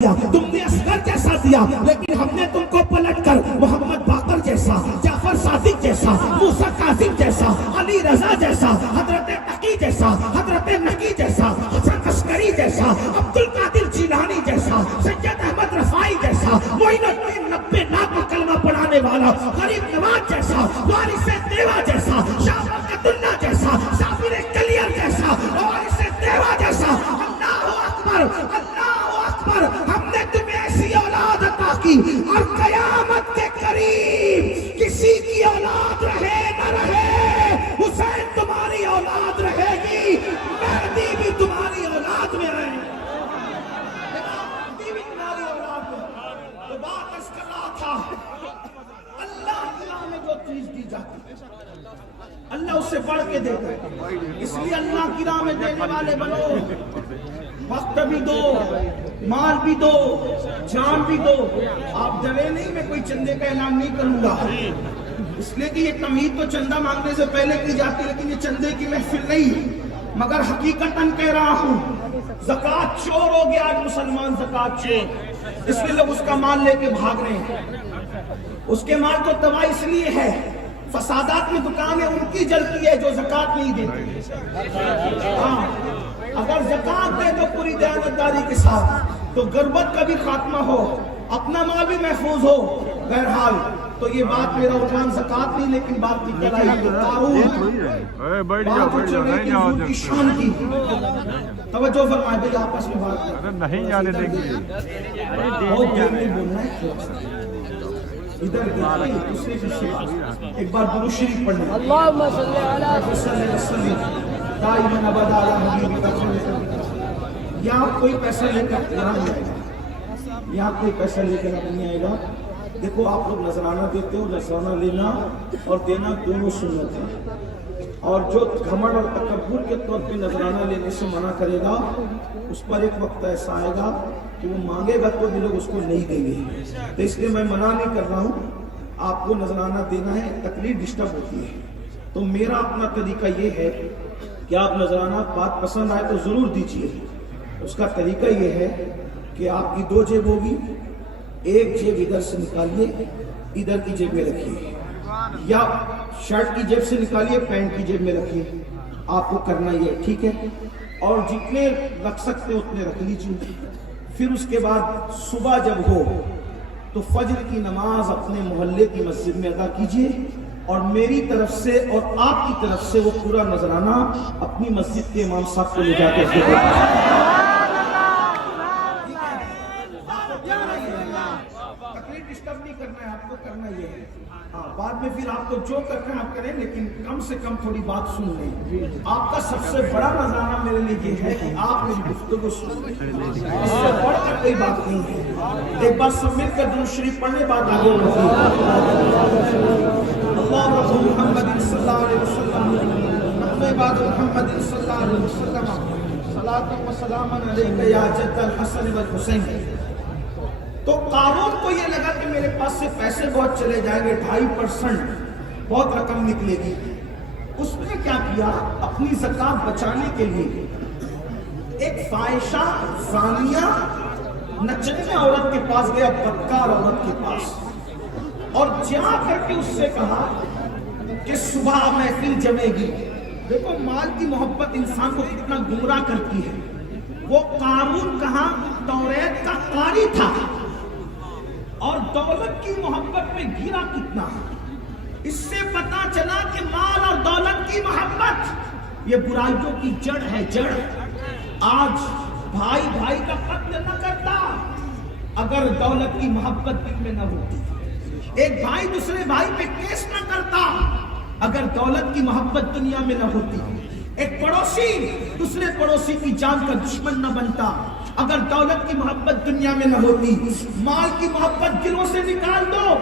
تم نے اصغر جیسا دیا، لیکن ہم نے تم کو پلٹ کر محمد باقر جیسا، جعفر صادق جیسا، موسیٰ کاظم جیسا، علی رضا جیسا، حضرت تقی جیسا، حضرت نقی جیسا، حسن عسکری جیسا، عبد القادر جیلانی جیسا، سید احمد رفاعی جیسا، معین الدین 90 لاکھ کا کلمہ پڑھانے والا غریب نواز جیسا، وارث دیوا جیسا، شاہ برکت اللہ جیسا، صابر کلیر جیسا، وارث دیوا جیسا۔ اللہ اکبر، اللہ اکبر۔ ہم نے تمہیں ایسی اولاد عطا کی اور قیامت کے قریب کسی کی اولاد رہے نہ رہے، حسین تمہاری اولاد رہے گی، مہدی بھی تمہاری اولاد میں رہے گی، مہدی بھی تمہاری اولاد میں۔ تو بات اس کر رہا تھا، اللہ کی راہ میں جو چیز دی جاتی ہے اللہ اس سے بڑھ کے دیتا ہے، اس لیے اللہ کی راہ میں دینے والے بنو، وقت بھی دو، مال بھی دو، جان بھی دو۔ آپ ڈرے نہیں، میں کوئی چندے کا اعلان نہیں کروں گا، اس لیے کہ یہ تمہید تو چندہ مانگنے سے پہلے کی جاتی ہے، لیکن یہ چندے کی محفل نہیں، مگر حقیقتاً کہہ رہا ہوں زکوٰۃ چور ہو گیا آج مسلمان، زکوٰۃ چور، اس لیے لوگ اس کا مال لے کے بھاگ رہے ہیں۔ اس کے مال کو تباہ اس لیے ہے، فسادات میں دکانیں ان کی جلتی ہے جو زکوٰۃ نہیں دیتی۔ ہاں، اگر زکوٰۃ دے تو پوری دیانتداری کے ساتھ تو غربت کا بھی خاتمہ ہو، اپنا مال بھی محفوظ ہو۔ بہرحال تو یہ بات میرا عنوان زکوٰۃ نہیں، لیکن بات کی کرائی تو قارون، بات اچھنے کی حضور کی شان کی۔ توجہ فرمائے بھئی، آپس میں بات نہیں جانے دیں گے، بہت دیر نہیں بولنا ہے، ادھر دوسرے کی ایک بار درود شریف پڑھنا۔ اللہم صلی علی وسلم دائما ابدا علی حبیبک خیر۔ یہاں کوئی پیسہ لے کر یہاں نہیں آئے گا، یہاں کوئی پیسہ لے کر نہیں آئے گا۔ دیکھو آپ لوگ نذرانہ دیتے ہو، نذرانہ لینا اور دینا دونوں سنت ہیں، اور جو گھمنڈ اور تکبر کے طور پہ نذرانہ لینے سے منع کرے گا اس پر ایک وقت ایسا آئے گا کہ وہ مانگے گا تو بھی لوگ اس کو نہیں دیں گے۔ تو اس لیے میں منع نہیں کر رہا ہوں، آپ کو نذرانہ دینا ہے، تکلیف ڈسٹرب ہوتی ہے۔ تو میرا اپنا طریقہ یہ ہے کہ آپ نذرانہ بات پسند آئے تو ضرور دیجئے۔ اس کا طریقہ یہ ہے کہ آپ کی دو جیب ہوگی، ایک جیب ادھر سے نکالیے، ادھر کی جیب میں رکھیے، یا شرٹ کی جیب سے نکالیے، پینٹ کی جیب میں رکھیے۔ آپ کو کرنا یہ ٹھیک ہے، اور جتنے رکھ سکتے اتنے رکھ لیجیے۔ پھر اس کے بعد صبح جب ہو تو فجر کی نماز اپنے محلے کی مسجد میں ادا کیجیے، اور میری طرف سے اور آپ کی طرف سے وہ پورا نذرانہ اپنی مسجد کے امام صاحب کو لے جا کے تکلیف ڈسٹرب نہیں کرنا ہے، آپ کو کرنا یہ ہے۔ بعد میں پھر آپ کو جو کرنا ہے آپ کریں، لیکن کم سے کم تھوڑی بات سن لیں۔ آپ کا سب سے بڑا نذرانہ میرے لیے یہ ہے کہ آپ میری گفتگو سن لیں، اس سے بڑھ کر کوئی بات نہیں ہے۔ ایک بار سب مل کر درود شریف پڑھنے بعد آگے بڑھیں۔ اللہ رسول محمد صلی اللہ علیہ وسلم، نحن بعد محمد صلی اللہ علیہ وسلم، صلاۃ و سلام علیک یا جد الحسن والحسین۔ تو قارون کو یہ لگا کہ میرے پاس سے پیسے بہت چلے جائیں گے، 2.5% بہت رقم نکلے گی۔ اس نے کیا کیا، اپنی زکوٰۃ بچانے کے لیے ایک فاحشہ زانیہ نچنے عورت کے پاس گیا، بدکار عورت کے پاس، اور جا کر کے اس سے کہا کہ صبح محفل جمے گی۔ دیکھو مال کی محبت انسان کو کتنا گمراہ کرتی ہے۔ وہ قارون کہاں توریت کا قاری تھا، اور دولت کی محبت میں گرا کتنا۔ اس سے پتا چلا کہ مال اور دولت کی محبت یہ برائیوں کی جڑ ہے، جڑ۔ آج بھائی بھائی کا قتل نہ کرتا اگر دولت کی محبت دل میں نہ ہوتی، ایک بھائی دوسرے بھائی پہ کیس نہ کرتا اگر دولت کی محبت دنیا میں نہ ہوتی، ایک پڑوسی دوسرے پڑوسی کی جان کا دشمن نہ بنتا اگر دولت کی محبت دنیا میں نہ ہوتی۔ مال کی محبت دلوں سے نکال دو،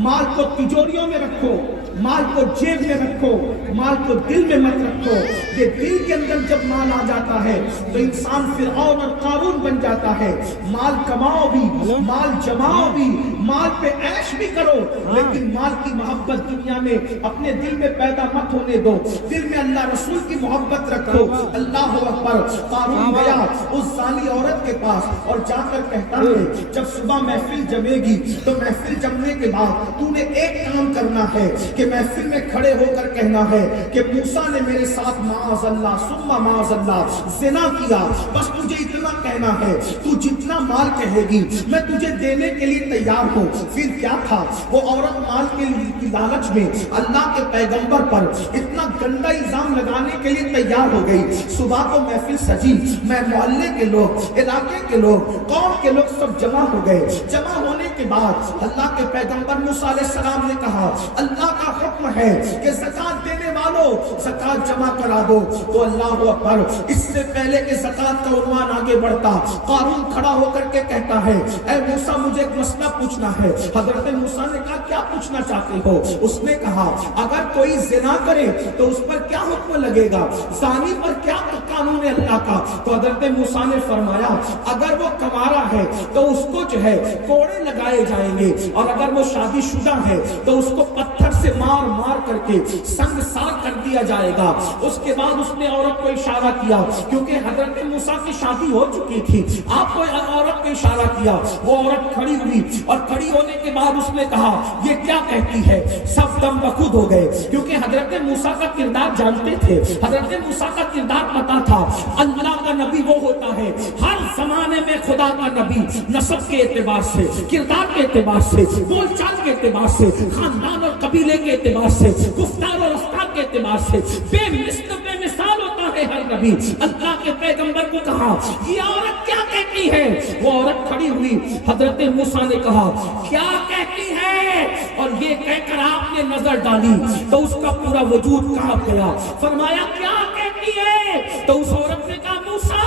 مال کو تجوریوں میں رکھو، مال کو جیب میں رکھو، مال کو دل میں مت رکھو۔ یہ دل کے اندر جب مال آ جاتا ہے تو انسان فرعون اور قارون قارون بن جاتا ہے. مال کماؤ بھی, مال جماؤ بھی, مال پہ عیش بھی کرو, لیکن مال کی محبت دنیا میں اپنے دل میں پیدا مت ہونے دو. دل میں اللہ رسول کی محبت رکھو. اللہ اکبر. قارون گیا اس زانی عورت کے پاس اور جا کر کہتا ہے جب صبح محفل جمے گی تو محفل جمنے کے بعد تو نے ایک کام کرنا ہے کہ محفل میں کھڑے ہو کر کہنا ہے کہ موسیٰ نے میرے ساتھ معاذ اللہ ثم معاذ اللہ زنا کیا. بس تجھے اتنا کہنا ہے, تو جتنا مال کہے گی میں تجھے دینے کے لیے تیار ہوں. پھر کیا تھا, وہ عورت مال کے لالچ میں اللہ کے پیغمبر پر اتنا گندا الزام لگانے کے لیے تیار ہو گئی. صبح کو محفل سجی, میں محلے کے لوگ, علاقے کے لوگ, قوم کے لوگ سب جمع ہو گئے. جمع ہونے کے بعد اللہ کے پیغمبر موسیٰ علیہ السلام نے کہا اللہ کا حکم ہے کہ زکات دینے والوں زکات جمع کرا دو. تو اللہ اکبر. اس سے پہلے کہ زکات کا عنوان آگے بڑھتا, قارون کھڑا ہو کر کے کہتا ہے اے موسیٰ مجھے ایک مسئلہ پوچھنا ہے. حضرت موسیٰ نے کہا کیا پوچھنا چاہتے ہو؟ اس نے کہا اگر کوئی زنا کرے تو اس پر کیا حکم لگے گا, زانی پر کیا قانون ہے اللہ کا؟ تو حضرت موسیٰ نے فرمایا اگر وہ کمارا ہے تو اس کو جو ہے کوڑے لگائے جائیں گے, اور اگر وہ شادی شدہ ہے تو اس کو پتھر سے مار مار کر کے سنگسار کر دیا جائے گا. اس کے بعد اس نے عورت کو اشارہ کیا, کیونکہ حضرت موسیٰ کی شادی ہو چکی تھی. آپ کو عورت کو اشارہ کیا, وہ عورت کھڑی ہوئی, اور کھڑی ہونے کے بعد اس نے کہا یہ کیا کہتی ہے؟ سب دم بخود ہو گئے, کیونکہ حضرت موسیٰ کا کردار جانتے تھے. حضرت موسیٰ کا کردار پتا تھا. اللہ کا نبی وہ ہوتا ہے ہر زمانے میں خدا کا نبی نسب کے اعتبار سے, کردار کے اعتبار سے, بول چال کے اعتبار سے, خاندان اور قبیلے کے اعتبار سے, گفتار اور رفتار کے اعتبار سے بے مثل بے مثال ہوتا ہے ہر نبی. اللہ کے پیغمبر کو کہا یہ عورت کیا کہتی ہے؟ وہ عورت کھڑی ہوئی. حضرت موسیٰ نے کہا کیا کہتی ہے؟ اور یہ کہہ کر آپ نے نظر ڈالی تو اس کا پورا وجود کانپ گیا. فرمایا کیا کہتی ہے؟ تو اس عورت نے کہا موسیٰ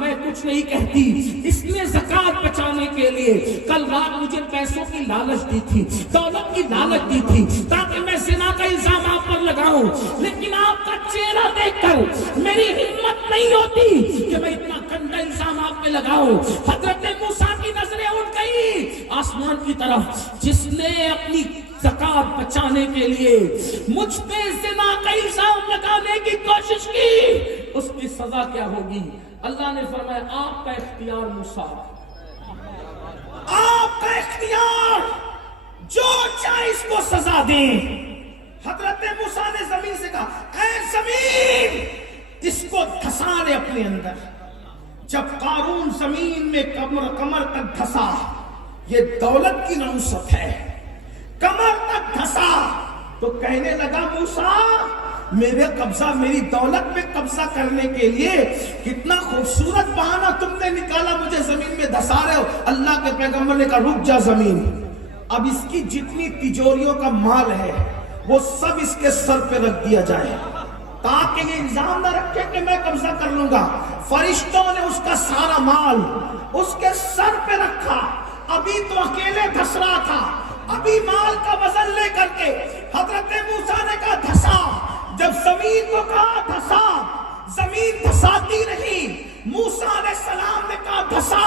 میں کچھ نہیں کہتی, اس نے زکات بچانے کے لیے کل رات مجھے پیسوں کی لالچ دی تھی, دولت کی لالچ دی تھی تاکہ میں زنا کا الزام آپ پر لگاؤں, لیکن آپ کا چہرہ دیکھ کر میری ہمت نہیں ہوتی کہ میں اتنا گندا الزام آپ پہ لگاؤں. حضرت موسیٰ کی نظریں اٹھ گئی آسمان کی طرف. جس نے اپنی زکات بچانے کے لیے مجھ پہ زنا کا الزام لگانے کی کوشش کی, اس کی سزا کیا ہوگی؟ اللہ نے فرمایا آپ کا اختیار موسیٰ, آپ کا اختیار, جو چاہے اس کو سزا دیں. حضرت موسیٰ نے زمین سے کہا اے زمین اس کو دھسا دے اپنے اندر. جب قارون زمین میں کمر تک دھسا, یہ دولت کی نحوست ہے, کمر تک دھسا تو کہنے لگا موسیٰ میرے قبضہ, میری دولت پہ قبضہ کرنے کے لیے کتنا خوبصورت بہانہ تم نے نکالا, مجھے زمین میں دھسا رہے ہو. اللہ کے پیغمبر نے کہا رک جا زمین, اب اس کی جتنی تجوریوں کا مال ہے وہ سب اس کے سر پہ رکھ دیا جائے تاکہ یہ الزام نہ رکھے کہ میں قبضہ کر لوں گا. فرشتوں نے اس کا سارا مال اس کے سر پہ رکھا. ابھی تو اکیلے دھس رہا تھا, ابھی مال کا وزن لے کر کے حضرت موسیٰ نے کہا دھسا. جب زمین کو کہا دھسا, زمین دھساتی رہی. موسیٰ علیہ السلام نے کہا دھسا,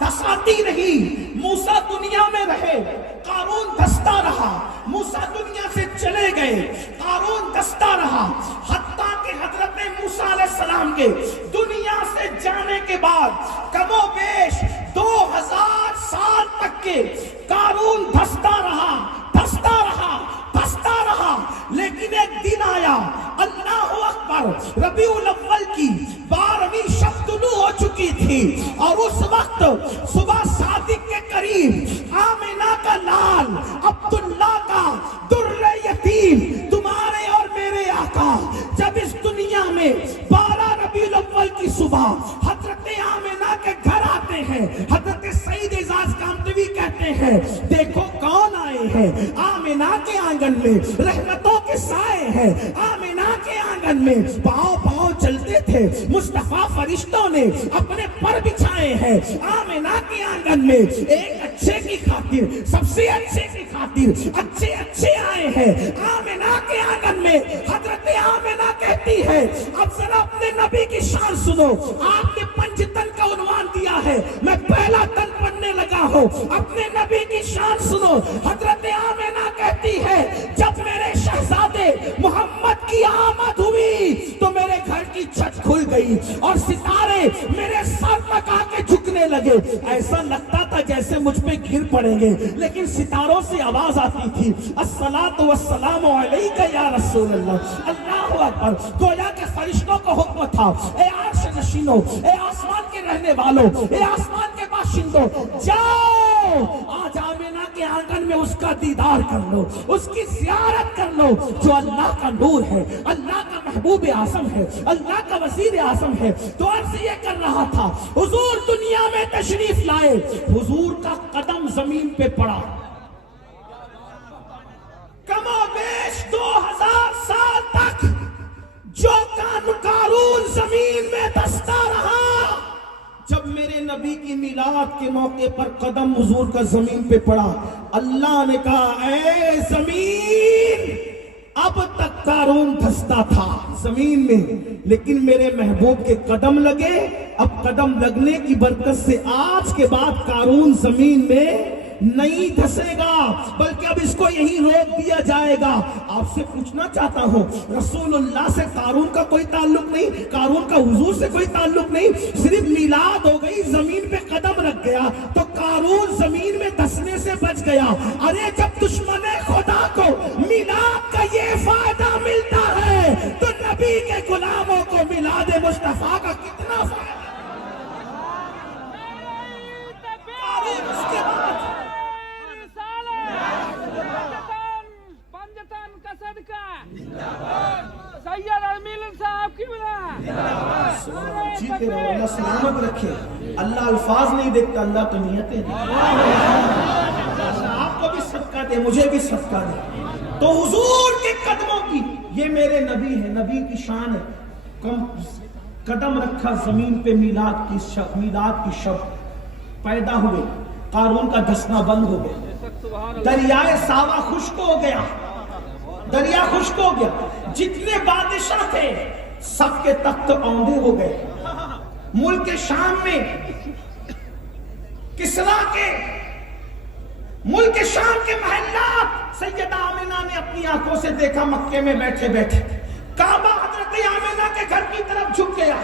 دھساتی رہی. موسیٰ دنیا میں رہے, قارون دھستا رہا. موسیٰ دنیا سے چلے گئے, قارون دھستا رہا. حتیٰ کہ حضرت موسیٰ علیہ السلام کے دنیا سے جانے کے بعد کم و بیش 2000 سال تک کے قارون دھستا رہا, دھستا رہا, دھستا رہا. لیکن ایک دن آیا, اللہ اکبر, ربیع الاول کی 12ویں شب طلوع ہو چکی تھی, اور اس وقت صبح صادق کے قریب آمنہ کا لال عبداللہ کا در یتیم تمہارے اور میرے آقا جب اس دنیا میں 12 ربیع الاول کی صبح حضرت آمنہ کے گھر آتے ہیں, حضرت سید اعزاز کامتوی کہتے ہیں دیکھو کون آئے ہیں. آمنہ کے آنگن میں رحمتوں کے کے سائے ہیں. آمینہ کے آنگن میں پاؤں پاؤں چلتے تھے. مصطفیٰ فرشتوں نے اپنے پر بچھائے ہیں. آمینہ کے آنگن میں ایک اچھے کی خاطر, سب سے اچھے کی خاطر اچھے آئے ہیں. آمینہ کے آنگن میں حضرت آمینہ کہتی ہے, اب ذرا اپنے نبی کی شان سنو. آپ نے 5 تن کا عنوان دیا ہے, میں پہلا تن پڑھنے لگا ہوں. اپنے نبی کی شان سنو. حضرت آمینہ کہتی ہے, جب میرے شہزادے محمد کی آمد ہوئی تو میرے گھر کی چھت کھل گئی اور ستارے میرے سر تک آ کے جھکنے لگے. ایسا لگتا تھا جیسے مجھ پہ گر پڑیں گے, لیکن ستاروں سے آواز آتی تھی, الصلاۃ والسلام علیک یا رسول اللہ. اللہ اکبر. گویا کہ فرشتوں کو حکم تھا, اے عرش نشینوں, اے آسمان کے رہنے والوں, اے آسمان کے باشندوں, جاؤ آج آمینہ کے آنگن میں اس کا دیدار کر لو, اس کی زیارت کر لو, جو اللہ کا نور ہے, اللہ کا محبوب اعظم ہے, اللہ کا وزیر اعظم ہے. تو عرض یہ کر رہا تھا, حضور دنیا میں تشریف لائے, حضور کا قدم زمین پہ پڑا. کم و بیش 2000 سال تک جو قارون زمین میں دستا رہا, جب میرے نبی کی میلاد کے موقع پر قدم حضور کا زمین پہ پڑا, اللہ نے کہا, اے زمین, اب تک قارون دھستا تھا زمین میں, لیکن میرے محبوب کے قدم لگے. اب قدم لگنے کی برکت سے آج کے بعد قارون زمین میں نہیں دھسے گا, بلکہ اب اس کو یہی روک دیا جائے گا. آپ سے پوچھنا چاہتا ہوں, رسول اللہ سے قارون کا کوئی تعلق نہیں, قارون کا حضور سے کوئی تعلق نہیں, صرف میلاد ہو گئی, زمین پہ قدم رکھ گیا تو قارون زمین میں دھسنے سے بچ گیا. ارے جب دشمن خدا کو میلاد کا یہ فائدہ ملتا ہے تو نبی کے غلاموں کو میلاد مصطفیٰ کا کتنا فائدہ. قارون اس کے بعد سید ارمیل صاحب کی بنا جیتے رہو, اللہ سلامت رکھے. اللہ الفاظ نہیں دیکھتا, اللہ تو نیتیں دیکھتا. آپ کو بھی صدقہ دے, مجھے بھی صدقہ دے. تو حضور کے قدموں کی, یہ میرے نبی ہے, نبی کی شان ہے. قدم رکھا زمین پہ, میلاد کی شب پیدا ہوئے, قارون کا دھسنا بند ہو گیا, دریائے ساوا خشک ہو گیا, دریا خشک ہو گیا. جتنے بادشاہ تھے سب کے تخت اوندھے ہو گئے. ملک شام میں کسرا کے ملک شام کے محلات سیدہ آمینہ نے اپنی آنکھوں سے دیکھا. مکے میں بیٹھے بیٹھے کعبہ حضرت آمینہ کے گھر کی طرف جھک گیا.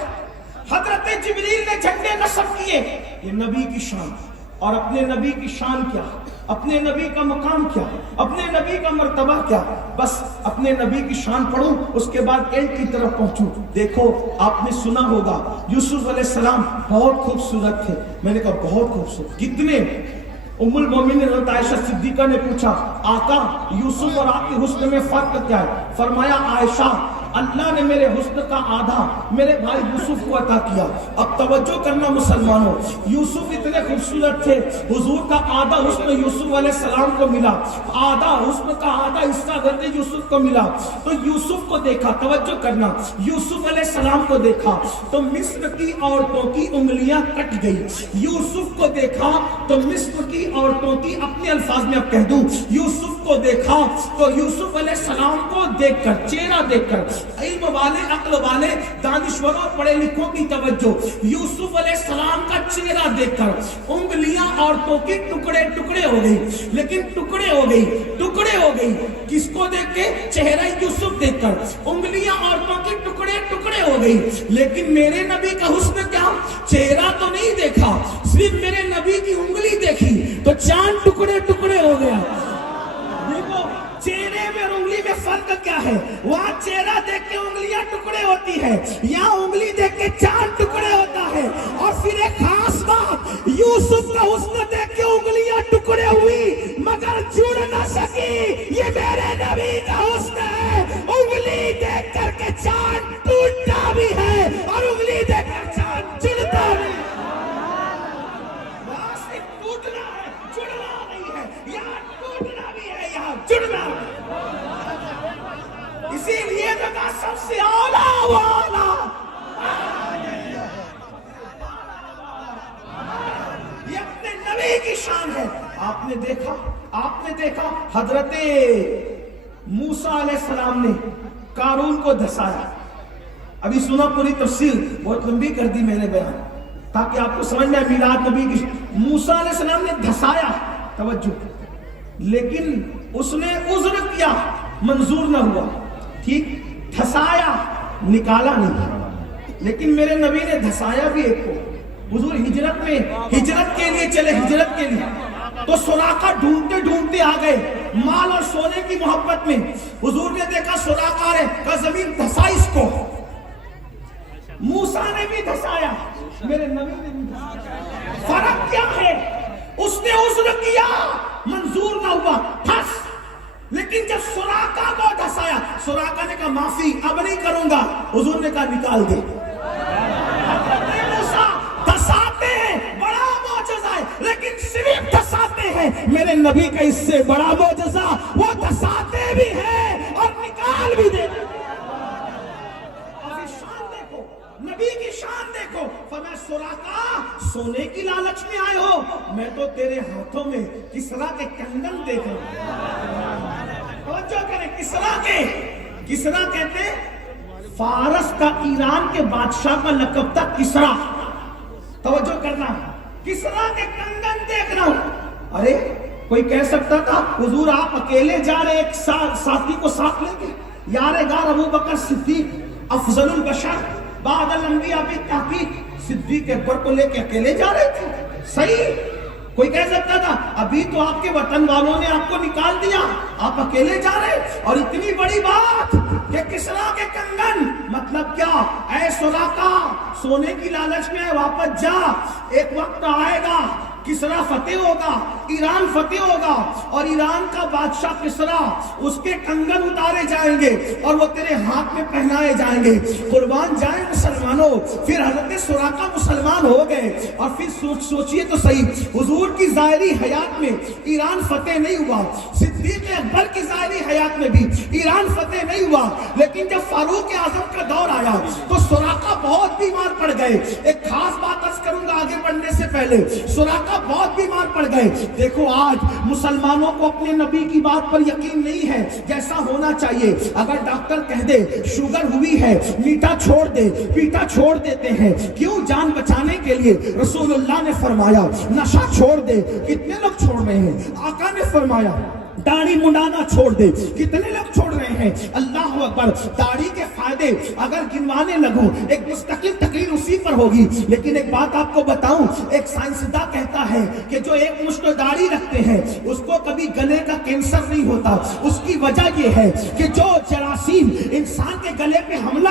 حضرت جبریل نے جھنڈے نصب کیے. یہ نبی کی شان, اور اپنے نبی کی شان کیا, اپنے نبی کا مقام کیا, اپنے نبی کا مرتبہ کیا. بس اپنے نبی کی شان پڑھوں, اس کے بعد اینڈ کی طرف پہنچوں. دیکھو, آپ نے سنا ہوگا یوسف علیہ السلام بہت خوبصورت تھے. میں نے کہا بہت خوبصورت کتنے؟ ام المومنین حضرت عائشہ صدیقہ نے پوچھا, آقا یوسف اور آپ کے حسن میں فرق کیا ہے؟ فرمایا, عائشہ, اللہ نے میرے حسن کا آدھا میرے بھائی یوسف کو عطا کیا. اب توجہ کرنا مسلمانوں, یوسف اتنے خوبصورت تھے, حضور کا آدھا حسن یوسف علیہ السلام کو ملا, آدھا حسن کا آدھا حصہ حضرت یوسف کو ملا. تو یوسف کو دیکھا, توجہ کرنا, یوسف علیہ السلام کو دیکھا تو مصر کی عورتوں کی انگلیاں کٹ گئی. یوسف کو دیکھا تو مصر کی عورتوں کی, اپنے الفاظ میں اب کہہ دوں, یوسف کو دیکھا تو یوسف علیہ السلام کو دیکھ کر, چہرہ دیکھ کر, علم والے, عقل والے, دانشوروں, پڑھے لکھوں کی توجہ, یوسف علیہ السلام کا چہرہ دیکھ کر انگلیاں عورتوں کی ٹکڑے ٹکڑے ہو گئی. لیکن ٹکڑے ہو گئی کس کو دیکھ کے؟ چہرہ یوسف دیکھ کر. انگلیاں عورتوں کی ٹکڑے ٹکڑے ہو گئی. لیکن میرے نبی کا حسن کیا؟ چہرہ تو نہیں دیکھا, صرف میرے نبی کی انگلی دیکھی تو چاند ٹکڑے ٹکڑے ہو گیا. دیکھو چہرے میں اور انگلی میں فرق کیا ہے؟ وہاں چہرہ دیکھ کے انگلیاں ٹکڑے ہوتی ہے, یہاں انگلی دیکھ کے چاند ٹکڑے ہوتا ہے. اور پھر ایک خاص بات, یوسف کا حسن دیکھ کے انگلیاں ٹکڑے ہوئی مگر جڑ نہ سکی. یہ میرے نبی کا حسن ہے, انگلی دیکھ کر کے چاند ٹوٹتا بھی ہے اور انگلی دیکھ کر چاند جڑتا بھی ہے. وہاں صرف ٹوٹنا ہے, جڑنا نہیں ہے. یہاں ٹوٹنا بھی ہے, یہاں جڑنا. نبی کی شان ہے. آپ نے دیکھا حضرت موسیٰ علیہ السلام نے قارون کو دھسایا. ابھی سنا پوری تفصیل, بہت لمبی کر دی میں نے بیان تاکہ آپ کو سمجھ میں میلاد نبی کی. موسیٰ علیہ السلام نے دھسایا, توجہ, لیکن اس نے عذر کیا, منظور نہ ہوا. ٹھیک, دھسایا, نکالا نہیں. لیکن میرے نبی نے دھسایا بھی ایک کو. حضور ہجرت کے لیے چلے, ہجرت کے لیے, تو سراقہ ڈھونڈتے ڈھونڈتے آ گئے مال اور سونے کی محبت میں. حضور نے دیکھا سراقہ ہے, کہا زمین دھسا اس کو. موسیٰ نے بھی دھسایا, میرے نبی نے بھی دھسایا. فرق کیا ہے؟ اس نے عذر کیا, منظور نہ ہوا, دھس. لیکن جب سراقہ کو دھسایا, سراقہ نے کہا معافی, اب نہیں کروں گا. حضور نے کہا نکال دے. موسیٰ دھساتے ہیں, بڑا معجزہ ہے, لیکن صرف دھساتے ہیں. میرے نبی کا اس سے بڑا معجزہ, وہ دھساتے بھی ہیں اور نکال بھی دیتے. نبی کی شان دیکھو. فرمایا سراقہ, سونے کی لالچ میں آئے ہو, میں تو تیرے ہاتھوں میں کسرا کے کنگن دیکھ رہا ہوں. توجہ کریں, کسرا کہتے فارس کا, ایران کے بادشاہ کا لقب تھا کسرا. توجہ کرنا, کسرا کے کنگن دیکھ رہا ہوں. ارے کوئی کہہ سکتا تھا حضور آپ اکیلے جا رہے, ایک ساتھی کو ساتھ لیں گے؟ یار غار ابو بکر صدیق افضل البشر بعد الانبیاء بالتحقیق, صدیق اکبر کو لے کے اکیلے جا رہے تھے. صحیح, کوئی کہہ سکتا تھا ابھی تو آپ کے وطن والوں نے آپ کو نکال دیا, آپ اکیلے جا رہے. اور اتنی بڑی بات کہ کسرا کے کنگن, مطلب کیا؟ اے سراقہ, سونے کی لالچ میں واپس جا, ایک وقت آئے گا کسرا فتح ہوگا, ایران فتح ہوگا, اور ایران کا بادشاہ کسرا, اس کے کنگن اتارے جائیں گے اور وہ تیرے ہاتھ میں پہنائے جائیں گے. قربان جائیں مسلمانوں. پھر حضرت سراقہ مسلمان ہو گئے. اور پھر سوچئے تو صحیح, حضور کی ظاہری حیات میں ایران فتح نہیں ہوا, صدیق اکبر کی ظاہری حیات میں بھی ایران فتح نہیں ہوا. لیکن جب فاروق اعظم کا دور آیا تو سراقہ بہت بیمار پڑ گئے. ایک خاص بات عرض کروں گا آگے بڑھنے سے پہلے, سراقہ بہت بیمار پڑ گئے. دیکھو آج مسلمانوں کو اپنے نبی کی بات پر یقین نہیں ہے جیسا ہونا چاہیے. اگر ڈاکٹر کہہ دے شوگر ہوئی ہے, میٹھا چھوڑ دے, پیٹا چھوڑ دیتے ہیں. کیوں؟ جان بچانے کے لیے. رسول اللہ نے فرمایا نشہ چھوڑ دے, کتنے لوگ چھوڑ رہے ہیں. آقا نے فرمایا داڑھی منڈانا چھوڑ دے, کتنے لوگ چھوڑ رہے ہیں. اللہ اکبر. داڑھی کے فائدے اگر گنوانے لگوں ایک مستقل تقریر اسی پر ہوگی. لیکن ایک بات آپ کو بتاؤں, ایک سائنسداں کہتا ہے کہ جو ایک مشت داڑھی رکھتے ہیں اس کو کبھی گلے کا کینسر نہیں ہوتا. اس کی وجہ یہ ہے کہ جو جراثیم انسان کے گلے پہ حملہ